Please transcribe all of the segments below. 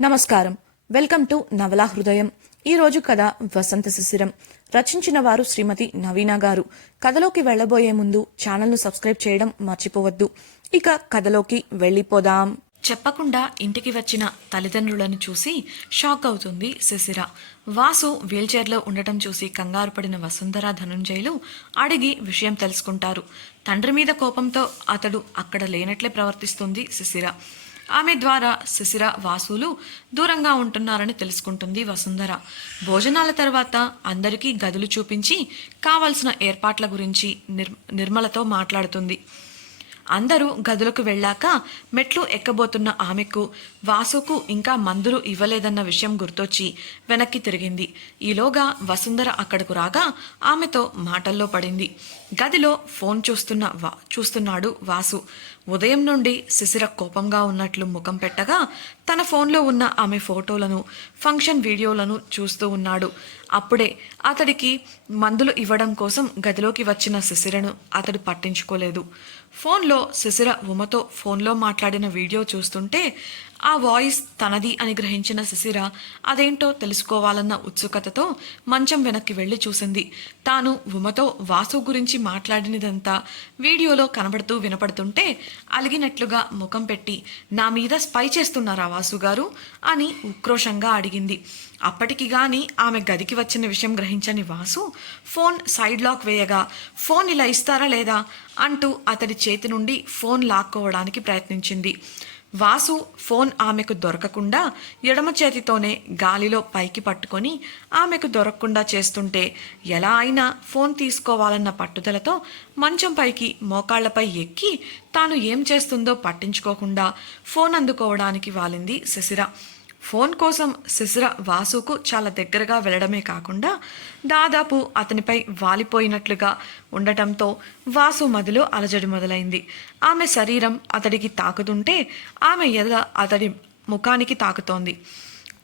నమస్కారం. Welcome to నవలా హృదయం. ఈ రోజు కథ వసంత శిశిరం. రచించిన వారు శ్రీమతి నవీన గారు. కథలోకి వెళ్ళబోయే ముందు ఛానల్ను సబ్స్క్రైబ్ చేయడం మర్చిపోవద్దు. ఇక కథలోకి వెళ్ళిపోదాం. చెప్పకుండా ఇంటికి వచ్చిన తల్లిదండ్రులను చూసి షాక్ అవుతుంది శిశిర. వాసు వీల్చైర్లో ఉండటం చూసి కంగారు పడిన వసుంధర ధనుంజయులు అడిగి విషయం తెలుసుకుంటారు. తండ్రి మీద కోపంతో అతడు అక్కడ లేనట్లే ప్రవర్తిస్తుంది శిశిర. ఆమె ద్వారా శిశిర వాసులు దూరంగా ఉంటున్నారని తెలుసుకుంటుంది వసుంధర. భోజనాల తర్వాత అందరికీ గదులు చూపించి కావలసిన ఏర్పాట్ల గురించి నిర్ నిర్మలతో మాట్లాడుతుంది. అందరూ గదులకు వెళ్ళాక మెట్లు ఎక్కబోతున్న ఆమెకు వాసుకు ఇంకా మందులు ఇవ్వలేదన్న విషయం గుర్తొచ్చి వెనక్కి తిరిగింది. ఈలోగా వసుంధర అక్కడకు రాగా ఆమెతో మాటల్లో పడింది. గదిలో ఫోన్ చూస్తున్న వా చూస్తున్నాడు వాసు. ఉదయం నుండి శిశిర కోపంగా ఉన్నట్లు ముఖం పెట్టగా తన ఫోన్లో ఉన్న ఆమె ఫోటోలను ఫంక్షన్ వీడియోలను చూస్తూ ఉన్నాడు. అప్పుడే అతడికి మందులు ఇవ్వడం కోసం గదిలోకి వచ్చిన శిశిరను అతడు పట్టించుకోలేదు. ఫోన్లో శిశిర ఉమతో ఫోన్లో మాట్లాడిన వీడియో చూస్తుంటే ఆ వాయిస్ తనది అని గ్రహించిన శిశిర అదేంటో తెలుసుకోవాలన్న ఉత్సుకతతో మంచం వెనక్కి వెళ్ళి చూసింది. తాను ఉమతో వాసు గురించి మాట్లాడినదంతా వీడియోలో కనబడుతూ వినపడుతుంటే అలిగినట్లుగా ముఖం పెట్టి నా మీద స్పై చేస్తున్నారా వాసు గారు? అని ఉక్రోషంగా అడిగింది. అప్పటికి గాని ఆమె గదికి వచ్చిన విషయం గ్రహించని వాసు ఫోన్ సైడ్ లాక్ వేయగా ఫోన్ ఇలా ఇస్తారా లేదా? అంటూ అతడి చేతి నుండి ఫోన్ లాక్కోవడానికి ప్రయత్నించింది. వాసు ఫోన్ ఆమెకు దొరకకుండా ఎడమ చేతితోనే గాలిలో పైకి పట్టుకొని ఆమెకు దొరకకుండా చేస్తుంటే ఎలా అయినా ఫోన్ తీసుకోవాలన్న పట్టుదలతో మంచం పైకి మోకాళ్ళపై ఎక్కి తాను ఏం చేస్తుందో పట్టించుకోకుండా ఫోన్ అందుకోవడానికి వాలింది శశిర. ఫోన్ కోసం శిశిర వాసుకు చాలా దగ్గరగా వెళ్ళడమే కాకుండా దాదాపు అతనిపై వాలిపోయినట్లుగా ఉండటంతో వాసు మదిలో అలజడి మొదలైంది. ఆమె శరీరం అతడికి తాకుతుంటే ఆమె ఎద అతడి ముఖానికి తాకుతోంది.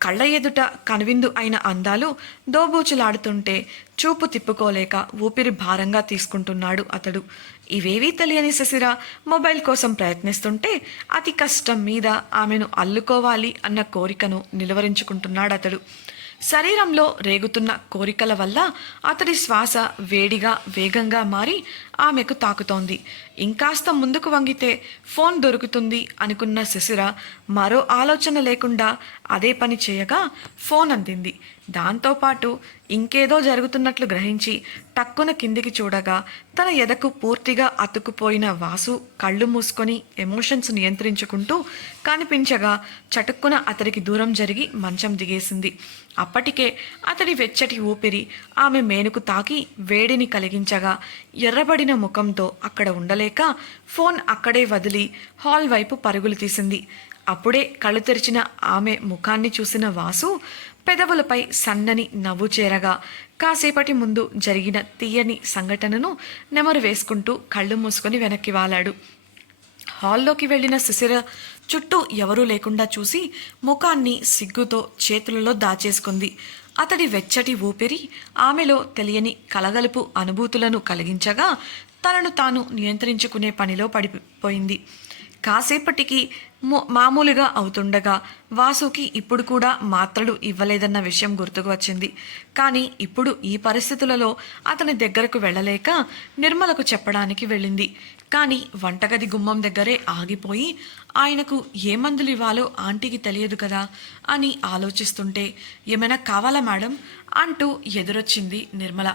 కళ్ళ ఎదుట కనువిందు అయిన అందాలు దోబూచులాడుతుంటే చూపు తిప్పుకోలేక ఊపిరి భారంగా తీసుకుంటున్నాడు అతడు. ఇవేవీ తెలియని శశిర మొబైల్ కోసం ప్రయత్నిస్తుంటే అతి కష్టం మీద ఆమెను అల్లుకోవాలి అన్న కోరికను నిలువరించుకుంటున్నాడు అతడు. శరీరంలో రేగుతున్న కోరికల వల్ల అతడి శ్వాస వేడిగా వేగంగా మారి ఆమెకు తాకుతోంది. ఇంకాస్త ముందుకు వంగితే ఫోన్ దొరుకుతుంది అనుకున్న శశిర మరో ఆలోచన లేకుండా అదే పని చేయగా ఫోన్ అందింది. దాంతోపాటు ఇంకేదో జరుగుతున్నట్లు గ్రహించి టక్కున కిందికి చూడగా తన ఎదకు పూర్తిగా అతుకుపోయిన వాసు కళ్ళు మూసుకొని ఎమోషన్స్ నియంత్రించుకుంటూ కనిపించగా చటుక్కున అతడికి దూరం జరిగి మంచం దిగేసింది. అప్పటికే అతడి వెచ్చటి ఊపిరి ఆమె మేనుకు తాకి వేడిని కలిగించగా ఎర్రబడిన ముఖంతో అక్కడ ఉండలేక ఫోన్ అక్కడే వదిలి హాల్ వైపు పరుగులు తీసింది. అప్పుడే కళ్ళు తెరిచిన ఆమె ముఖాన్ని చూసిన వాసు పెదవులపై సన్నని నవ్వు చేరగా కాసేపటి ముందు జరిగిన తీయని సంఘటనను నెమరు వేసుకుంటూ కళ్ళు మూసుకొని వెనక్కి వాలాడు. హాల్లోకి వెళ్ళిన శిశిర చుట్టూ ఎవరూ లేకుండా చూసి ముఖాన్ని సిగ్గుతో చేతులలో దాచేసుకుంది. అతడి వెచ్చటి ఊపిరి ఆమెలో తెలియని కలగలుపు అనుభూతులను కలిగించగా తనను తాను నియంత్రించుకునే పనిలో పడిపోయింది. కాసేపటికి మామూలుగా అవుతుండగా వాసుకి ఇప్పుడు కూడా మాత్రలు ఇవ్వలేదన్న విషయం గుర్తుకు వచ్చింది. కానీ ఇప్పుడు ఈ పరిస్థితులలో అతని దగ్గరకు వెళ్ళలేక నిర్మలకు చెప్పడానికి వెళ్ళింది. కానీ వంటగది గుమ్మం దగ్గరే ఆగిపోయి ఆయనకు ఏ మందులు ఇవ్వాలో ఆంటీకి తెలియదు కదా అని ఆలోచిస్తుంటే ఏమైనా కావాలా మేడం? అంటూ ఎదురొచ్చింది నిర్మల.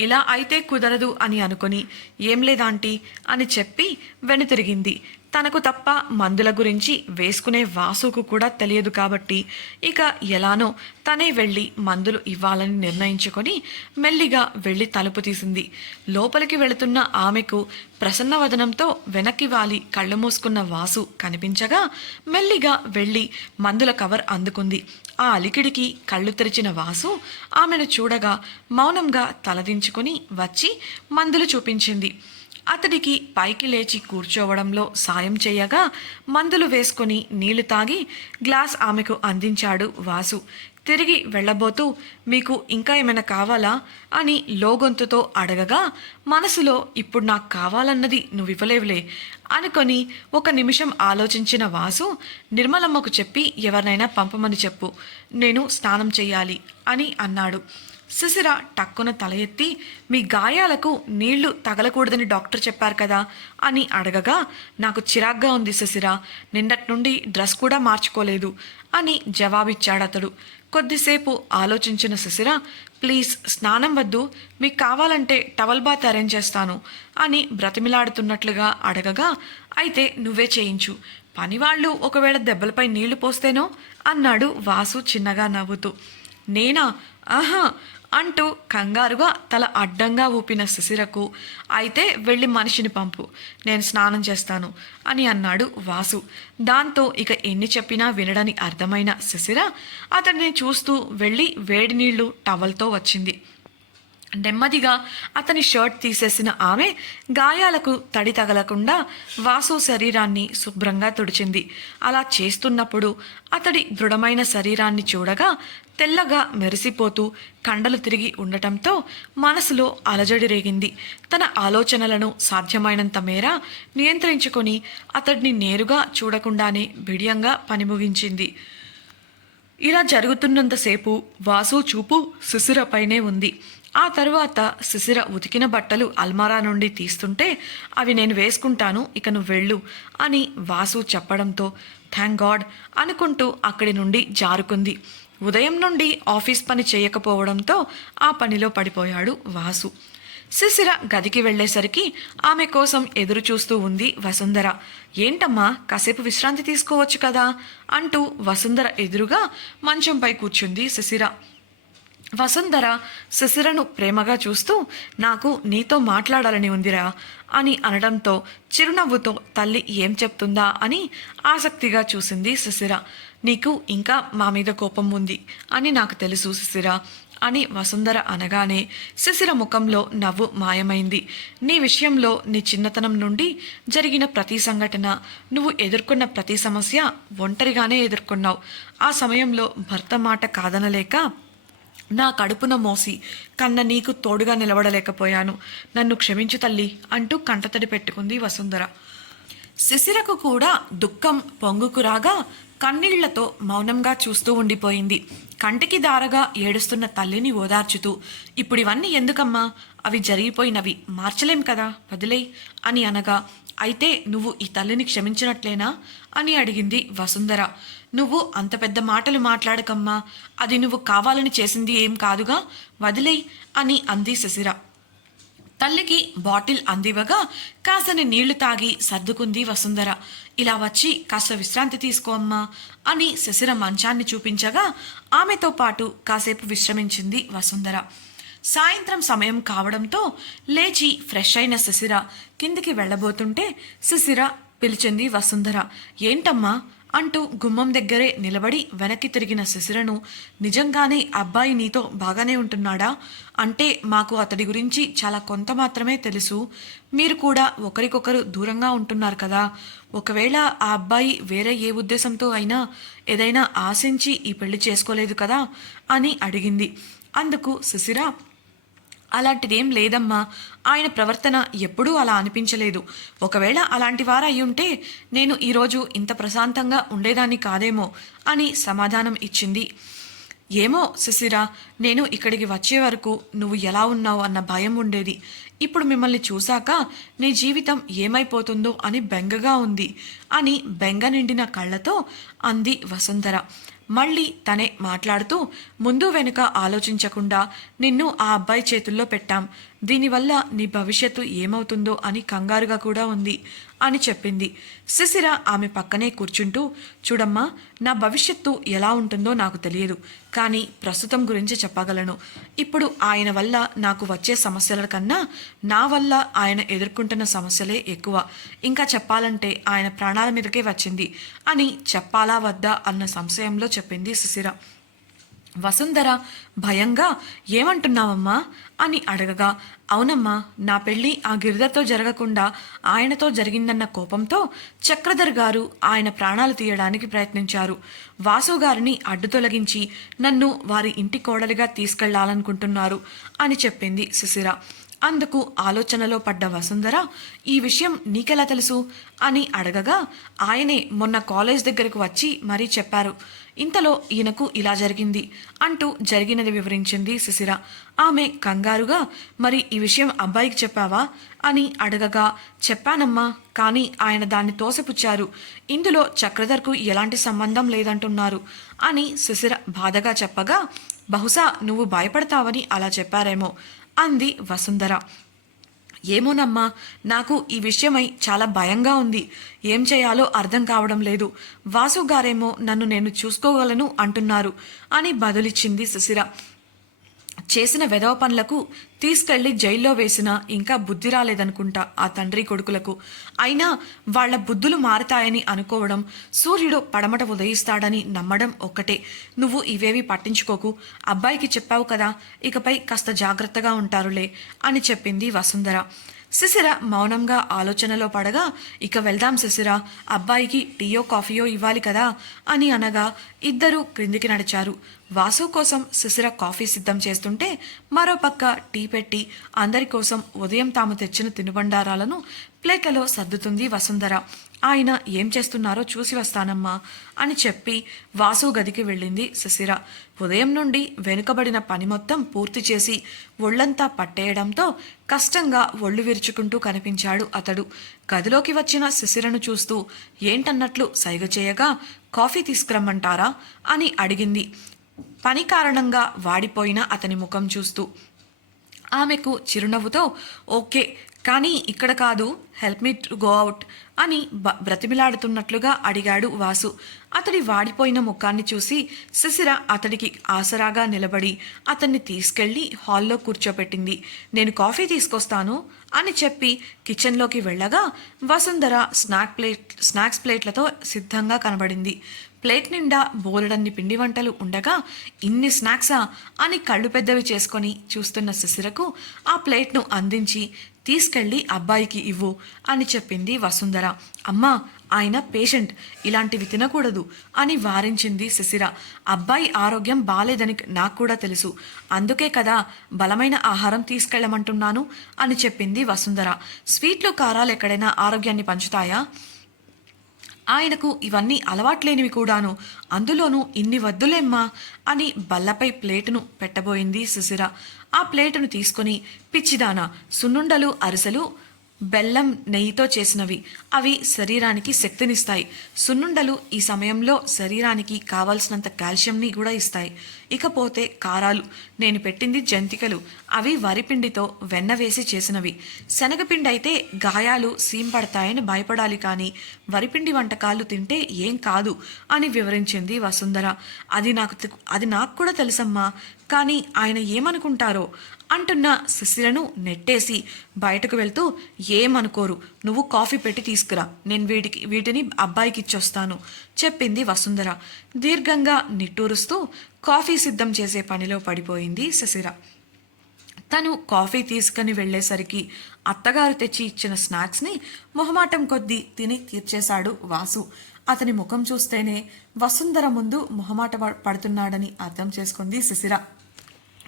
ఇలా అయితే కుదరదు అని అనుకొని ఏం లేదాంటీ? అని చెప్పి వెనుతిరిగింది. తనకు తప్ప మందుల గురించి వేసుకునే వాసుకు కూడా తెలియదు కాబట్టి ఇక ఎలానో తనే వెళ్ళి మందులు ఇవ్వాలని నిర్ణయించుకొని మెల్లిగా వెళ్ళి తలుపు తీసింది. లోపలికి వెళుతున్న ఆమెకు ప్రసన్నవదనంతో వెనక్కి వాలి కళ్ళు మూసుకున్న వాసు కనిపించగా మెల్లిగా వెళ్ళి మందుల కవర్ అందుకుంది. ఆ అలికిడికి కళ్ళు తెరిచిన వాసు ఆమెను చూడగా మౌనంగా తలదించుకొని వచ్చి మందులు చూపించింది. అతడికి పైకి లేచి కూర్చోవడంలో సాయం చేయగా మందులు వేసుకొని నీళ్ళు తాగి గ్లాస్ ఆమెకు అందించాడు వాసు. తిరిగి వెళ్ళబోతూ మీకు ఇంకా ఏమైనా కావాలా? అని లోగొంతుతో అడగగా మనసులో ఇప్పుడు నాకు కావాలన్నది నువ్వు ఇవ్వలేవులే అనుకొని ఒక నిమిషం ఆలోచించిన వాసు నిర్మలమ్మకు చెప్పి ఎవరినైనా పంపమని చెప్పు నేను స్నానం చెయ్యాలి అని అన్నాడు. శిశిర టక్కున తల ఎత్తి మీ గాయాలకు నీళ్ళు తగలకూడదని డాక్టర్ చెప్పారు కదా అని అడగగా నాకు చిరాగ్గా ఉంది శిశిర నిన్నటి నుండి డ్రెస్ కూడా మార్చుకోలేదు అని జవాబిచ్చాడు అతడు. కొద్దిసేపు ఆలోచించిన శిశిర ప్లీజ్ స్నానం వద్దు మీకు కావాలంటే టవల్ బాత్ అరేంజ్ చేస్తాను అని బ్రతిమిలాడుతున్నట్లుగా అడగగా అయితే నువ్వే చేయించు. పనివాళ్ళు ఒకవేళ దెబ్బలపై నీళ్ళు పోస్తేనో? అన్నాడు వాసు చిన్నగా నవ్వుతూ. నేనా? ఆహా! అంటూ కంగారుగా తల అడ్డంగా ఊపిన శిశిరకు అయితే వెళ్ళి మనిషిని పంపు నేను స్నానం చేస్తాను అని అన్నాడు వాసు. దాంతో ఇక ఎన్ని చెప్పినా వినడని అర్థమైన శిశిర అతడిని చూస్తూ వెళ్ళి వేడి నీళ్ళు టవల్తో వచ్చింది. నెమ్మదిగా అతని షర్ట్ తీసేసిన ఆమె గాయాలకు తడి తగలకుండా వాసు శరీరాన్ని శుభ్రంగా తుడిచింది. అలా చేస్తున్నప్పుడు అతడి దృఢమైన శరీరాన్ని చూడగా తెల్లగా మెరిసిపోతూ కండలు తిరిగి ఉండటంతో మనసులో అలజడి రేగింది. తన ఆలోచనలను సాధ్యమైనంత మేర నియంత్రించుకొని అతడిని నేరుగా చూడకుండానే బిడియంగా పని ముగించింది ఇలా జరుగుతున్నంతసేపు వాసు చూపు శిశిరపైనే ఉంది. ఆ తరువాత శిశిర ఉతికిన బట్టలు అల్మారా నుండి తీస్తుంటే అవి నేను వేసుకుంటాను ఇక నువ్వు వెళ్ళు అని వాసు చెప్పడంతో థ్యాంక్ గాడ్ అనుకుంటూ అక్కడి నుండి జారుకుంది. ఉదయం నుండి ఆఫీస్ పని చేయకపోవడంతో ఆ పనిలో పడిపోయాడు వాసు. శిశిర గదికి వెళ్ళేసరికి ఆమె కోసం ఎదురు చూస్తూ ఉంది వసుంధర. ఏంటమ్మా కాసేపు విశ్రాంతి తీసుకోవచ్చు కదా అంటూ వసుంధర ఎదురుగా మంచంపై కూర్చుంది శిశిర వసుంధర శిశిరను ప్రేమగా చూస్తూ నాకు నీతో మాట్లాడాలని ఉందిరా అని అనడంతో చిరునవ్వుతో తల్లి ఏం చెప్తుందా అని ఆసక్తిగా చూసింది శిశిర నీకు ఇంకా మా మీద కోపం ఉంది అని నాకు తెలుసు శిశిర అని వసుంధర అనగానే శిశిర ముఖంలో నవ్వు మాయమైంది. నీ విషయంలో నీ చిన్నతనం నుండి జరిగిన ప్రతి సంఘటన నువ్వు ఎదుర్కొన్న ప్రతి సమస్య ఒంటరిగానే ఎదుర్కొన్నావు. ఆ సమయంలో భర్త మాట కాదనలేక నా కడుపున మోసి కన్న నీకు తోడుగా నిలబడలేకపోయాను. నన్ను క్షమించు తల్లి అంటూ కంటతడి పెట్టుకుంది వసుంధర. శిశిరకు కూడా దుఃఖం పొంగుకు రాగా కన్నీళ్ళతో మౌనంగా చూస్తూ ఉండిపోయింది. కంటికి దారగా ఏడుస్తున్న తల్లిని ఓదార్చుతూ ఇప్పుడు ఇవన్నీ ఎందుకమ్మా? అవి జరిగిపోయినవి. మార్చలేం కదా? వదిలేయ్ అని అనగా అయితే నువ్వు ఈ తల్లిని క్షమించినట్లేనా? అని అడిగింది వసుంధర. నువ్వు అంత పెద్ద మాటలు మాట్లాడకమ్మా. అది నువ్వు కావాలని చేసింది ఏం కాదుగా? వదిలేయ్ అని అంది శశిర. తల్లికి బాటిల్ అందివ్వగా కాసని నీళ్ళు తాగి సర్దుకుంది వసుంధర. ఇలా వచ్చి కాస్త విశ్రాంతి తీసుకో అమ్మా అని శశిర మంచాన్ని చూపించగా ఆమెతో పాటు కాసేపు విశ్రమించింది వసుంధర. సాయంత్రం సమయం కావడంతో లేచి ఫ్రెష్ అయిన శశిర కిందికి వెళ్ళబోతుంటే శశిర పిలిచింది వసుంధర. ఏంటమ్మా అంటూ గుమ్మం దగ్గరే నిలబడి వెనక్కి తిరిగిన శిశిరను నిజంగానే అబ్బాయి నీతో బాగానే ఉంటున్నాడా? అంటే మాకు అతడి గురించి చాలా కొంత మాత్రమే తెలుసు. మీరు కూడా ఒకరికొకరు దూరంగా ఉంటున్నారు కదా. ఒకవేళ ఆ అబ్బాయి వేరే ఏ ఉద్దేశంతో అయినా ఏదైనా ఆశించి ఈ పెళ్ళి చేసుకోలేదు కదా? అని అడిగింది. అందుకు శశిర అలాంటిదేం లేదమ్మా. ఆయన ప్రవర్తన ఎప్పుడూ అలా అనిపించలేదు. ఒకవేళ అలాంటి వారు ఉంటే నేను ఈరోజు ఇంత ప్రశాంతంగా ఉండేదాన్ని కాదేమో అని సమాధానం ఇచ్చింది. ఏమో శశిర నేను ఇక్కడికి వచ్చే వరకు నువ్వు ఎలా ఉన్నావు అన్న భయం ఉండేది. ఇప్పుడు మిమ్మల్ని చూశాక నీ జీవితం ఏమైపోతుందో అని బెంగగా ఉంది అని బెంగ నిండిన కళ్ళతో అంది వసుంధర. మళ్ళీ తనే మాట్లాడుతూ ముందు వెనుక ఆలోచించకుండా నిన్ను ఆ అబ్బాయి చేతుల్లో పెట్టాం. దీనివల్ల నీ భవిష్యత్తు ఏమవుతుందో అని కంగారుగా కూడా ఉంది అని చెప్పింది. శిశిర ఆమె పక్కనే కూర్చుంటూ చూడమ్మా నా భవిష్యత్తు ఎలా ఉంటుందో నాకు తెలియదు కానీ ప్రస్తుతం గురించి చెప్పగలను. ఇప్పుడు ఆయన వల్ల నాకు వచ్చే సమస్యల కన్నా నా వల్ల ఆయన ఎదుర్కొంటున్న సమస్యలే ఎక్కువ. ఇంకా చెప్పాలంటే ఆయన ప్రాణాల మీదకే వచ్చింది అని చెప్పాలా వద్దా అన్న సంశయంలో చెప్పింది శిశిర వసుంధర భయంగా ఏమంటున్నావమ్మా? అని అడగగా అవునమ్మా నా పెళ్ళి ఆ గిరిధర్తో జరగకుండా ఆయనతో జరిగిందన్న కోపంతో చక్రధర్ గారు ఆయన ప్రాణాలు తీయడానికి ప్రయత్నించారు. వాసు గారిని అడ్డు తొలగించి నన్ను వారి ఇంటి కోడలిగా తీసుకెళ్ళాలనుకుంటున్నారు అని చెప్పింది సుశిర అందుకు ఆలోచనలో పడ్డ వసుంధర ఈ విషయం నీకెలా తెలుసు? అని అడగగా ఆయనే మొన్న కాలేజ్ దగ్గరకు వచ్చి మరీ చెప్పారు. ఇంతలో ఈయనకు ఇలా జరిగింది అంటూ జరిగినది వివరించింది శిశిర ఆమె కంగారుగా మరి ఈ విషయం అబ్బాయికి చెప్పావా? అని అడగగా చెప్పానమ్మా కానీ ఆయన దాన్ని తోసిపుచ్చారు. ఇందులో చక్రధర్కు ఎలాంటి సంబంధం లేదంటున్నారు అని శిశిర బాధగా చెప్పగా బహుశా నువ్వు భయపడతావని అలా చెప్పారేమో అంది వసుంధర. ఏమోనమ్మా నాకు ఈ విషయమై చాలా భయంగా ఉంది. ఏం చేయాలో అర్థం కావడం లేదు. వాసు గారేమో నన్ను నేను చూసుకోగలను అంటున్నారు అని బదులిచ్చింది సుశిర చేసిన వెధవ పనులకు తీసుకెళ్ళి జైల్లో వేసినా ఇంకా బుద్ధి రాలేదనుకుంటా ఆ తండ్రి కొడుకులకు. అయినా వాళ్ళ బుద్ధులు మారతాయని అనుకోవడం సూర్యుడు పడమట ఉదయిస్తాడని నమ్మడం ఒక్కటే. నువ్వు ఇవేవి పట్టించుకోకు. అబ్బాయికి చెప్పావు కదా ఇకపై కాస్త జాగ్రత్తగా ఉంటారులే అని చెప్పింది వసుంధర. శిశిర మౌనంగా ఆలోచనలో పడగా ఇక వెళ్దాం శిశిర అబ్బాయికి టీయో కాఫీయో ఇవ్వాలి కదా అని అనగా ఇద్దరూ క్రిందికి నడిచారు. వాసు కోసం శిశిర కాఫీ సిద్ధం చేస్తుంటే మరోపక్క టీ పెట్టి అందరి కోసం ఉదయం తాము తెచ్చిన తినుబండారాలను ప్లేట్లలో సర్దుతుంది వసుంధర. ఆయన ఏం చేస్తున్నారో చూసి వస్తానమ్మా అని చెప్పి వాసు గదికి వెళ్ళింది శిశిర ఉదయం నుండి వెనుకబడిన పని మొత్తం పూర్తి చేసి ఒళ్ళంతా పట్టేయడంతో కష్టంగా ఒళ్ళు విరుచుకుంటూ కనిపించాడు అతడు. గదిలోకి వచ్చిన శిశిరను చూస్తూ ఏంటన్నట్లు సైగ చేయగా కాఫీ తీసుకురమ్మంటారా? అని అడిగింది. పని కారణంగా వాడిపోయిన అతని ముఖం చూస్తూ. ఆమెకు చిరునవ్వుతో ఓకే కానీ ఇక్కడ కాదు help me to go out అని బ బ్రతిమిలాడుతున్నట్లుగా అడిగాడు వాసు. అతడి వాడిపోయిన ముఖాన్ని చూసి శిశిర అతడికి ఆసరాగా నిలబడి అతన్ని తీసుకెళ్ళి హాల్లో కూర్చోపెట్టింది. నేను కాఫీ తీసుకొస్తాను అని చెప్పి కిచెన్లోకి వెళ్ళగా వసుంధర స్నాక్ ప్లేట్ స్నాక్స్ ప్లేట్లతో సిద్ధంగా కనబడింది. ప్లేట్ నిండా బోలెడన్ని పిండి వంటలు ఉండగా ఇన్ని స్నాక్సా అని కళ్ళు పెద్దవి చేసుకొని చూస్తున్న శిశిరకు ఆ ప్లేట్ను అందించి తీసుకెళ్ళి అబ్బాయికి ఇవ్వు అని చెప్పింది వసుంధర. అమ్మా ఆయన పేషెంట్. ఇలాంటివి తినకూడదు అని వారించింది శిశిర. అబ్బాయి ఆరోగ్యం బాలేదని నాకు కూడా తెలుసు. అందుకే కదా బలమైన ఆహారం తీసుకెళ్ళమంటున్నాను అని చెప్పింది వసుంధర. స్వీట్లు కారాలు ఎక్కడైనా ఆరోగ్యాన్ని పంచుతాయా? ఆయనకు ఇవన్నీ అలవాట్లేనివి కూడాను. అందులోనూ ఇన్ని వద్దులేమ్మా అని బల్లపై ప్లేటును పెట్టబోయింది సుశిర. ఆ ప్లేటును తీసుకొని పిచ్చిదానా సున్నుండలు అరిసెలు బెల్లం నెయ్యితో చేసినవి. అవి శరీరానికి శక్తినిస్తాయి. సున్నుండలు ఈ సమయంలో శరీరానికి కావలసినంత కాల్షియంని కూడా ఇస్తాయి. ఇకపోతే కారాలు. నేను పెట్టింది జంతికలు. అవి వరిపిండితో వెన్న వేసి చేసినవి. శనగపిండి అయితే గాయాలు సీంపడతాయని భయపడాలి కానీ వరిపిండి వంటకాలు తింటే ఏం కాదు అని వివరించింది వసుంధర. అది నాకు అది నాకు కూడా తెలుసమ్మా కానీ ఆయన ఏమనుకుంటారో అంటున్న శిశిరను నెట్టేసి బయటకు వెళ్తూ ఏమనుకోరు. నువ్వు కాఫీ పెట్టి తీసుకురా. నేను వీటికి వీటిని అబ్బాయికి ఇచ్చొస్తాను చెప్పింది వసుంధర. దీర్ఘంగా నిట్టూరుస్తూ కాఫీ సిద్ధం చేసే పనిలో పడిపోయింది శశిర. తను కాఫీ తీసుకుని వెళ్ళేసరికి అత్తగారు తెచ్చి ఇచ్చిన స్నాక్స్ని మొహమాటం కొద్దీ తిని తీర్చేశాడు వాసు. అతని ముఖం చూస్తేనే వసుంధర ముందు మొహమాట పడుతున్నాడని అర్థం చేసుకుంది శిశిర.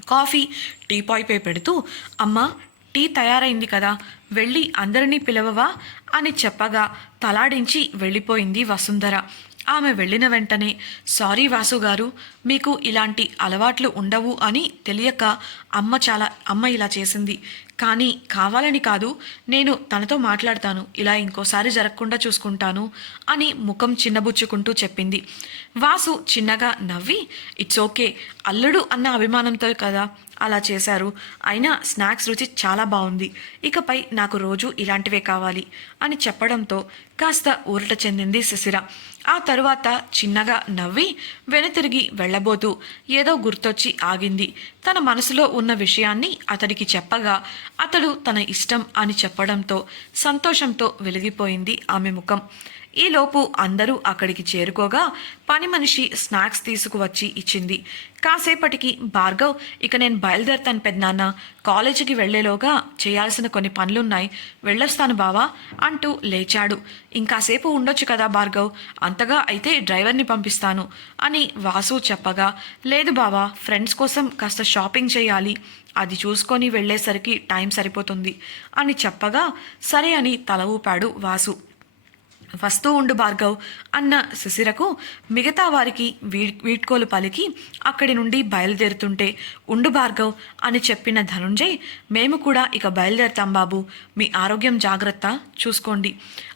కాఫీ టీ పాయ్పై పెడుతూ అమ్మ టీ తయారైంది కదా వెళ్ళి అందరినీ పిలవవా? అని చెప్పగా తలాడించి వెళ్ళిపోయింది వసుంధర. ఆమె వెళ్ళిన వెంటనే సారీ వాసు గారు మీకు ఇలాంటి అలవాట్లు ఉండవు అని తెలియక అమ్మ చాలా అమ్మ ఇలా చేసింది. కానీ కావాలని కాదు నేను తనతో మాట్లాడతాను ఇలా ఇంకోసారి జరగకుండా చూసుకుంటాను అని ముఖం చిన్నబుచ్చుకుంటూ చెప్పింది. వాసు చిన్నగా నవ్వి ఇట్స్ ఓకే అల్లుడు అన్న అభిమానంతో కదా అలా చేశారు. అయినా స్నాక్స్ రుచి చాలా బాగుంది. ఇకపై నాకు రోజు ఇలాంటివే కావాలి అని చెప్పడంతో కాస్త ఊరట చెందింది శిశిర. ఆ తరువాత చిన్నగా నవ్వి వెనుతిరిగి వెళ్ళబోతూ ఏదో గుర్తొచ్చి ఆగింది. తన మనసులో ఉన్న విషయాన్ని అతడికి చెప్పగా అతడు తన ఇష్టం అని చెప్పడంతో సంతోషంతో వెలిగిపోయింది ఆమె ముఖం. ఈలోపు అందరూ అక్కడికి చేరుకోగా పని మనిషి స్నాక్స్ తీసుకువచ్చి ఇచ్చింది. కాసేపటికి భార్గవ్ ఇక నేను బయలుదేరుతాను పెద్దనాన్న. కాలేజీకి వెళ్ళేలోగా చేయాల్సిన కొన్ని పనులున్నాయి. వెళ్ళొస్తాను బావా అంటూ లేచాడు. ఇంకాసేపు ఉండొచ్చు కదా భార్గవ్ అంతగా అయితే డ్రైవర్ని పంపిస్తాను అని వాసు చెప్పగా లేదు బావా ఫ్రెండ్స్ కోసం కాస్త షాపింగ్ చేయాలి. అది చూసుకొని వెళ్ళేసరికి టైం సరిపోతుంది అని చెప్పగా సరే అని తల ఊపాడు వాసు. వస్తూ ఉండు భార్గవ్ అన్న శిశిరకు మిగతా వారికి వీ వీడ్కోలు పలికి అక్కడి నుండి బయలుదేరుతుంటే ఉండు భార్గవ్ అని చెప్పిన ధనుంజయ్ మేము కూడా ఇక బయలుదేరుతాం బాబు మీ ఆరోగ్యం జాగ్రత్త చూసుకోండి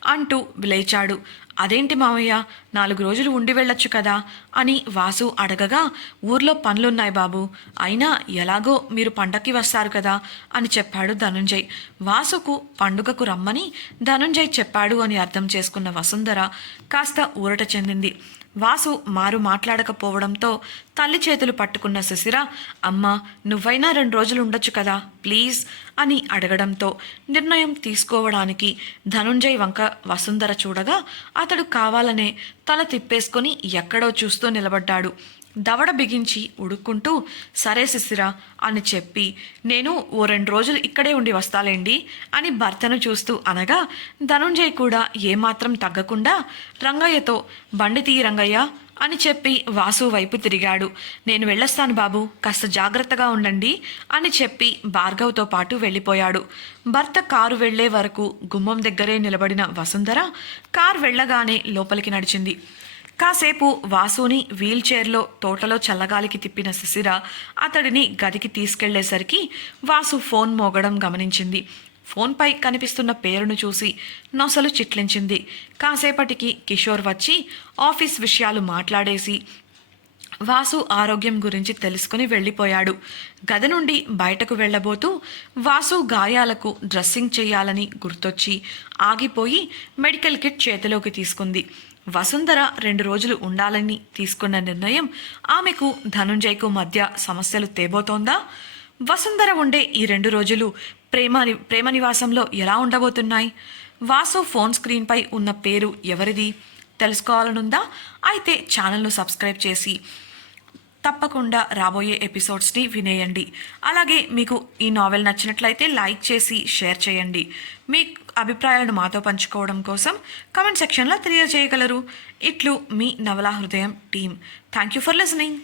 అంటూ లేచాడు అదేంటి మావయ్య? నాలుగు రోజులు ఉండి వెళ్ళొచ్చు కదా అని వాసు అడగగా ఊర్లో పనులున్నాయి బాబు. అయినా ఎలాగో మీరు పండక్కి వస్తారు కదా అని చెప్పాడు ధనుంజయ్. వాసుకు పండుగకు రమ్మని ధనుంజయ్ చెప్పాడు అని అర్థం చేసుకున్న వసుంధర కాస్త ఊరట చెందింది. వాసు మారు మాట్లాడకపోవడంతో తల్లి చేతులు పట్టుకున్న శశిర అమ్మ నువ్వైనా రెండు రోజులు ఉండొచ్చు కదా ప్లీజ్ అని అడగడంతో నిర్ణయం తీసుకోవడానికి ధనుంజయ్ వంక వసుంధర చూడగా అతడు కావాలనే తల తిప్పేసుకొని ఎక్కడో చూస్తూ నిలబడ్డాడు. దవడ బిగించి ఉడుక్కుంటూ సరే శిశిర అని చెప్పి నేను ఓ రెండు రోజులు ఇక్కడే ఉండి వస్తాలేండి అని భర్తను చూస్తూ అనగా ధనుంజయ్ కూడా ఏమాత్రం తగ్గకుండా రంగయ్యతో బండి తీయి రంగయ్య అని చెప్పి వాసు వైపు తిరిగాడు. నేను వెళ్ళొస్తాను బాబు కాస్త జాగ్రత్తగా ఉండండి అని చెప్పి భార్గవ్తో పాటు వెళ్ళిపోయాడు. భర్త కారు వెళ్ళే వరకు గుమ్మం దగ్గరే నిలబడిన వసుంధర కారు వెళ్ళగానే లోపలికి నడిచింది. కాసేపు వాసుని వీల్ చైర్లో తోటలో చల్లగాలికి తిప్పిన శిశిర అతడిని గదికి తీసుకెళ్ళేసరికి వాసు ఫోన్ మోగడం గమనించింది. ఫోన్పై కనిపిస్తున్న పేరును చూసి నొసలు చిట్లించింది. కాసేపటికి కిషోర్ వచ్చి ఆఫీస్ విషయాలు మాట్లాడేసి వాసు ఆరోగ్యం గురించి తెలుసుకుని వెళ్ళిపోయాడు. గది నుండి బయటకు వెళ్ళబోతూ వాసు గాయాలకు డ్రెస్సింగ్ చేయాలని గుర్తొచ్చి ఆగిపోయి మెడికల్ కిట్ చేతిలోకి తీసుకుంది. వసుంధర రెండు రోజులు ఉండాలని తీసుకున్న నిర్ణయం ఆమెకు ధనుంజయ్కు మధ్య సమస్యలు తేబోతోందా? వసుంధర ఉండే ఈ రెండు రోజులు ప్రేమ ప్రేమ నివాసంలో ఎలా ఉండబోతున్నాయి? వాసు ఫోన్ స్క్రీన్పై ఉన్న పేరు ఎవరిది? తెలుసుకోవాలనుందా? అయితే ఛానల్ను సబ్స్క్రైబ్ చేసి తప్పకుండా రాబోయే ఎపిసోడ్స్ని వినేయండి. అలాగే మీకు ఈ నావెల్ నచ్చినట్లయితే లైక్ చేసి షేర్ చేయండి. మీ అభిప్రాయాలను మాతో పంచుకోవడం కోసం కమెంట్ సెక్షన్లో తెలియజేయగలరు. ఇట్లు మీ నవలా హృదయం team. Thank you for listening.